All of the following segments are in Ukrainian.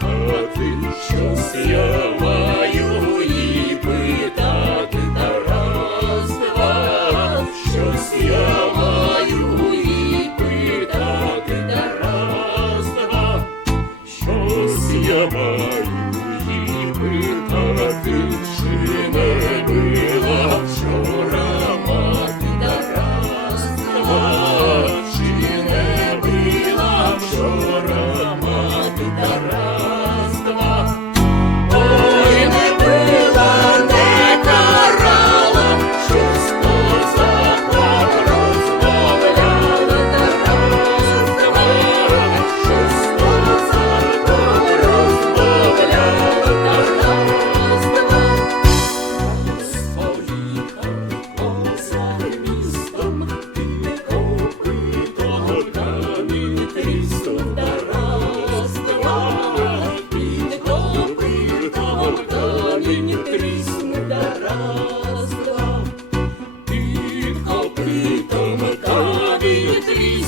з хати, щось я маю питати два, щось я маю питати Тарас два, щось я маю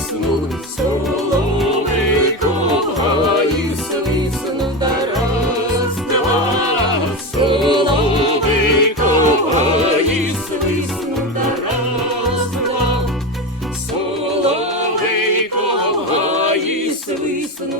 камінь тріснув, соловейко в гаї свиснув Тарас два, соловейко в гаї свиснув Тарас два, соловейко в гаї свиснув